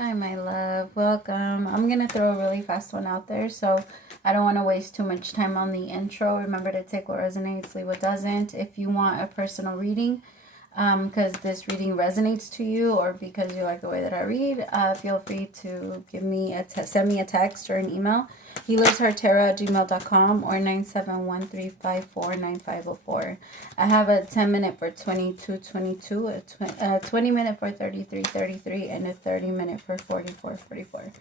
Hi, my love. Welcome. I'm going to throw a really fast one out there, so I don't want to waste too much time on the intro. Remember to take what resonates, leave what doesn't. If you want a personal reading, because this reading resonates to you or because you like the way that I read, feel free to give me send me a text or an email, HealersHeartTarot@gmail.com or 971-354-9504. I have a 10-minute for 2222, a 20-minute for 3333, and a 30-minute for 4444.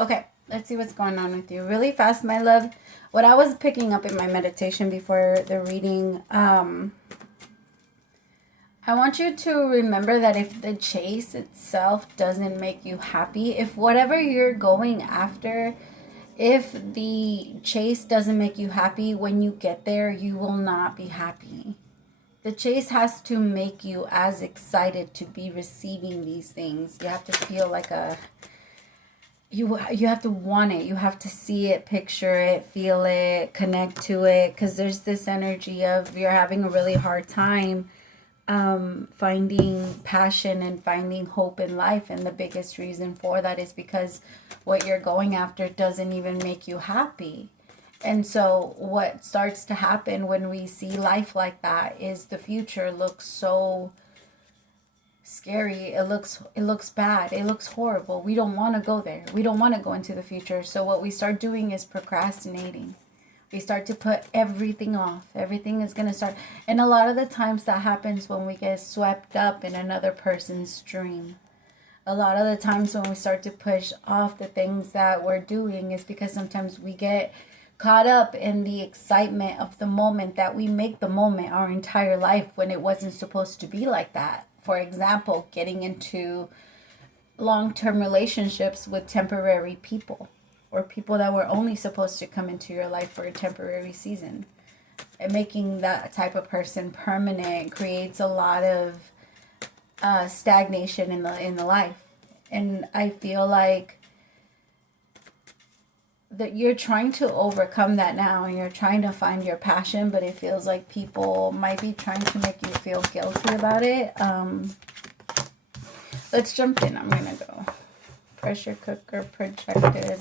Okay, let's see what's going on with you. Really fast, my love. What I was picking up in my meditation before the reading, I want you to remember that if the chase itself doesn't make you happy, if whatever you're going after, if the chase doesn't make you happy, when you get there, you will not be happy. The chase has to make you as excited to be receiving these things. You have to feel like you have to want it. You have to see it, picture it, feel it, connect to it, because there's this energy of you're having a really hard time finding passion and finding hope in life, and the biggest reason for that is because what you're going after doesn't even make you happy. And so what starts to happen when we see life like that is the future looks so scary. It looks bad. It looks horrible. We don't want to go there. We don't want to go into the future. So what we start doing is procrastinating. We start to put everything off. Everything is going to start. And a lot of the times that happens when we get swept up in another person's dream. A lot of the times when we start to push off the things that we're doing is because sometimes we get caught up in the excitement of the moment, that we make the moment our entire life when it wasn't supposed to be like that. For example, getting into long-term relationships with temporary people, or people that were only supposed to come into your life for a temporary season. And making that type of person permanent creates a lot of stagnation in the life. And I feel like that you're trying to overcome that now, and you're trying to find your passion, but it feels like people might be trying to make you feel guilty about it. Let's jump in. I'm gonna go pressure cooker projected,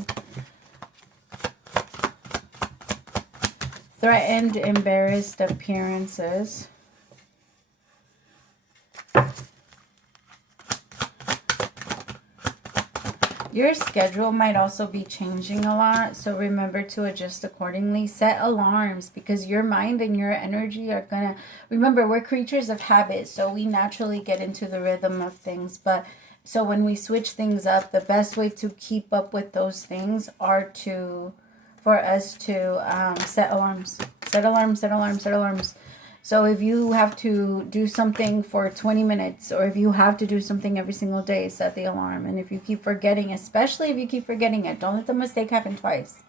threatened, embarrassed appearances, your schedule might also be changing a lot, so remember to adjust accordingly. Set alarms, because your mind and your energy are gonna, remember, we're creatures of habit, so we naturally get into the rhythm of things. But so when we switch things up, the best way to keep up with those things are for us to set alarms. Set alarms, set alarms, set alarms. So if you have to do something for 20 minutes, or if you have to do something every single day, set the alarm. And if you keep forgetting, especially if you keep forgetting it, don't let the mistake happen twice.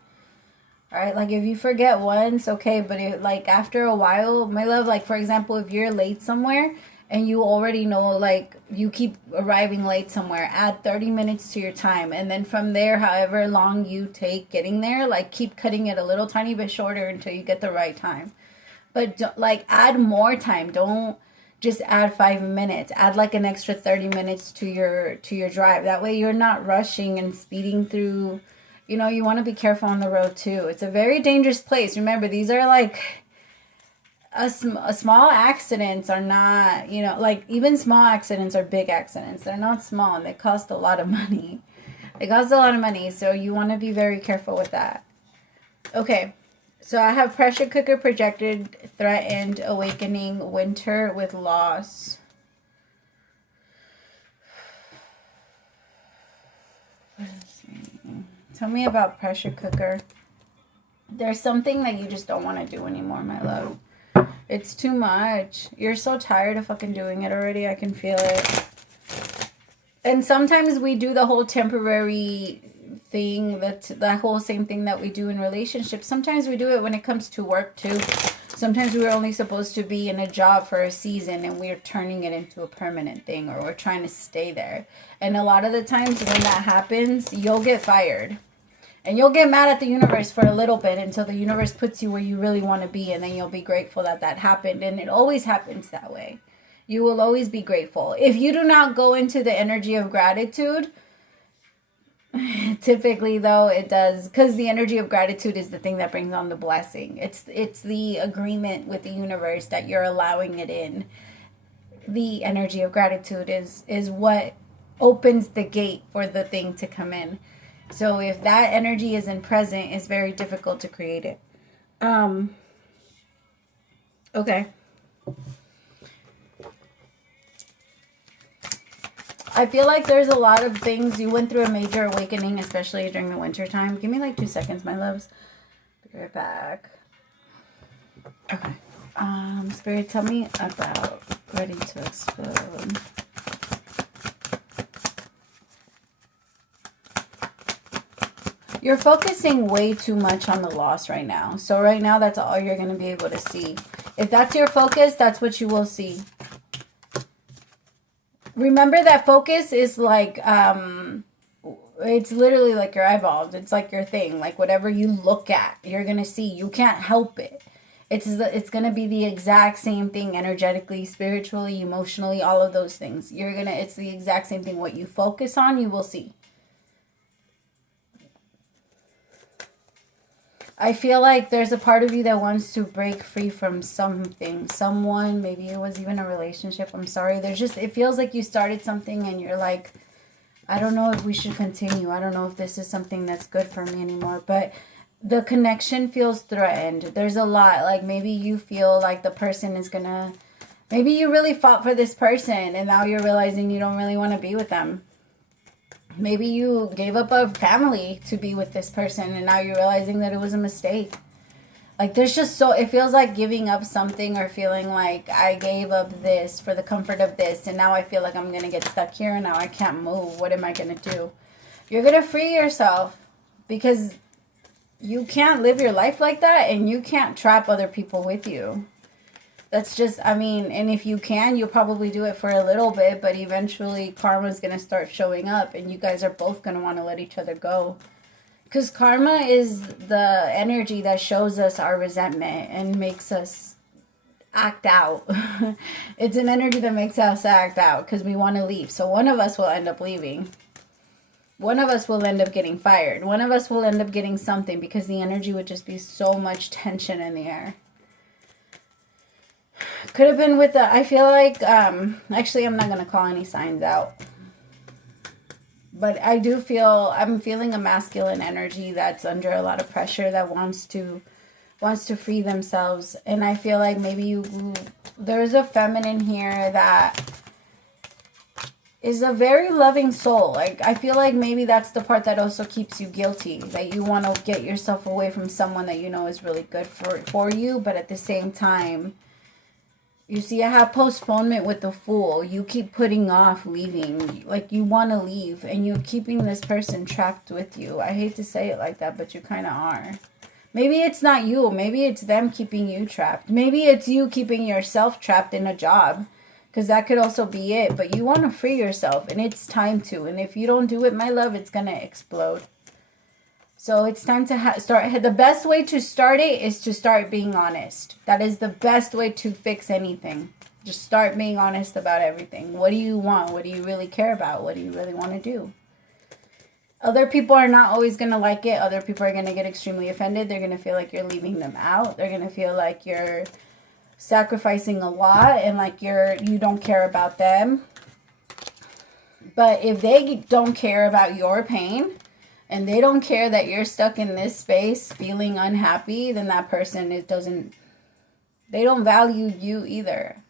All right, like if you forget once, okay, but like after a while, my love, like for example, if you're late somewhere and you already know, like you keep arriving late somewhere, add 30 minutes to your time. And then from there, however long you take getting there, like keep cutting it a little tiny bit shorter until you get the right time. But like add more time. Don't just add 5 minutes. Add like an extra 30 minutes to your drive. That way you're not rushing and speeding through. You know, you want to be careful on the road too. It's a very dangerous place. Remember, these are like small accidents are not, you know, like even small accidents are big accidents. They're not small, and they cost a lot of money. They cost a lot of money, so you want to be very careful with that. Okay. So I have pressure cooker projected, threatened, awakening, winter with loss. Tell me about pressure cooker. There's something that you just don't want to do anymore, my love. It's too much. You're so tired of fucking doing it already. I can feel it. And sometimes we do the whole temporary thing, that whole same thing that we do in relationships. Sometimes we do it when it comes to work too. Sometimes we're only supposed to be in a job for a season, and we're turning it into a permanent thing, or we're trying to stay there. And a lot of the times when that happens, you'll get fired. And you'll get mad at the universe for a little bit until the universe puts you where you really want to be, and then you'll be grateful that that happened. And it always happens that way. You will always be grateful. If you do not go into the energy of gratitude, Typically, though, it does, because the energy of gratitude is the thing that brings on the blessing. It's the agreement with the universe that you're allowing it in. The energy of gratitude is what opens the gate for the thing to come in. So if that energy isn't present, it's very difficult to create it. Okay. I feel like there's a lot of things. You went through a major awakening, especially during the winter time. Give me like 2 seconds, my loves. Be right back. Okay. Spirit, tell me about Ready to Explode. You're focusing way too much on the loss right now. So right now, that's all you're going to be able to see. If that's your focus, that's what you will see. Remember that focus is like, it's literally like your eyeballs. It's like your thing. Like whatever you look at, you're going to see. You can't help it. It's going to be the exact same thing energetically, spiritually, emotionally, all of those things. It's the exact same thing. What you focus on, you will see. I feel like there's a part of you that wants to break free from something, someone, maybe it was even a relationship. I'm sorry. It feels like you started something and you're like, I don't know if we should continue. I don't know if this is something that's good for me anymore. But the connection feels threatened. There's a lot. Like maybe you feel like the person is gonna, maybe you really fought for this person and now you're realizing you don't really want to be with them. Maybe you gave up a family to be with this person and now you're realizing that it was a mistake. Like there's just it feels like giving up something or feeling like I gave up this for the comfort of this and now I feel like I'm going to get stuck here and now I can't move. What am I going to do? You're going to free yourself because you can't live your life like that and you can't trap other people with you. That's just, and if you can, you'll probably do it for a little bit, but eventually karma's going to start showing up and you guys are both going to want to let each other go. Because karma is the energy that shows us our resentment and makes us act out. It's an energy that makes us act out because we want to leave. So one of us will end up leaving. One of us will end up getting fired. One of us will end up getting something because the energy would just be so much tension in the air. Could have been with I feel like, actually I'm not going to call any signs out. But I'm feeling a masculine energy that's under a lot of pressure that wants to free themselves. And I feel like maybe there's a feminine here that is a very loving soul. Like I feel like maybe that's the part that also keeps you guilty. That you want to get yourself away from someone that you know is really good for you. But at the same time, you see, I have postponement with the Fool. You keep putting off leaving. Like, you want to leave, and you're keeping this person trapped with you. I hate to say it like that, but you kind of are. Maybe it's not you. Maybe it's them keeping you trapped. Maybe it's you keeping yourself trapped in a job, because that could also be it. But you want to free yourself, and it's time to. And if you don't do it, my love, it's going to explode. So it's time to start. The best way to start it is to start being honest. That is the best way to fix anything. Just start being honest about everything. What do you want? What do you really care about? What do you really want to do? Other people are not always going to like it. Other people are going to get extremely offended. They're going to feel like you're leaving them out. They're going to feel like you're sacrificing a lot and like you don't care about them. But if they don't care about your pain, and they don't care that you're stuck in this space feeling unhappy, then that person they don't value you either.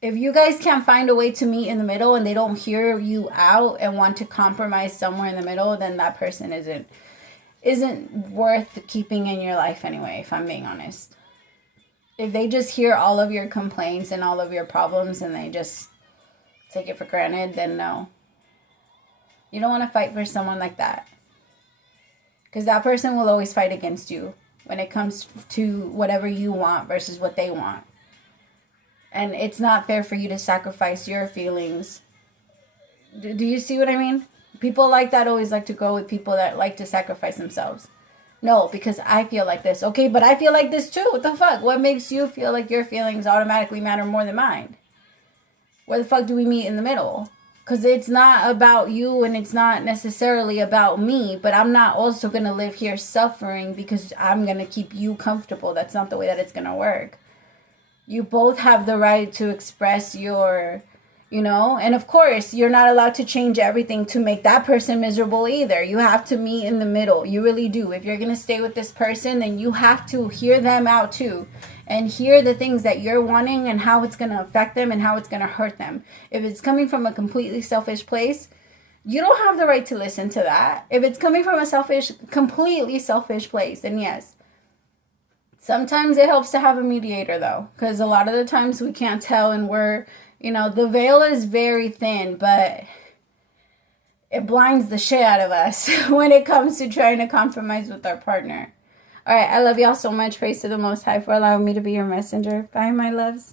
If you guys can't find a way to meet in the middle and they don't hear you out and want to compromise somewhere in the middle, then that person isn't worth keeping in your life anyway, if I'm being honest. If they just hear all of your complaints and all of your problems and they just take it for granted, then no. You don't want to fight for someone like that. Because that person will always fight against you when it comes to whatever you want versus what they want. And it's not fair for you to sacrifice your feelings. Do you see what I mean? People like that always like to go with people that like to sacrifice themselves. No, because I feel like this. Okay, but I feel like this too. What the fuck? What makes you feel like your feelings automatically matter more than mine? Where the fuck do we meet in the middle? Because it's not about you and it's not necessarily about me, but I'm not also going to live here suffering because I'm going to keep you comfortable. That's not the way that it's going to work. You both have the right to express your, and of course, you're not allowed to change everything to make that person miserable either. You have to meet in the middle. You really do. If you're going to stay with this person, then you have to hear them out too. And hear the things that you're wanting and how it's going to affect them and how it's going to hurt them. If it's coming from a completely selfish place, you don't have the right to listen to that. If it's coming from a completely selfish place, then yes. Sometimes it helps to have a mediator though, because a lot of the times we can't tell and we're, the veil is very thin, but it blinds the shit out of us when it comes to trying to compromise with our partner. All right, I love y'all so much. Praise to the Most High for allowing me to be your messenger. Bye, my loves.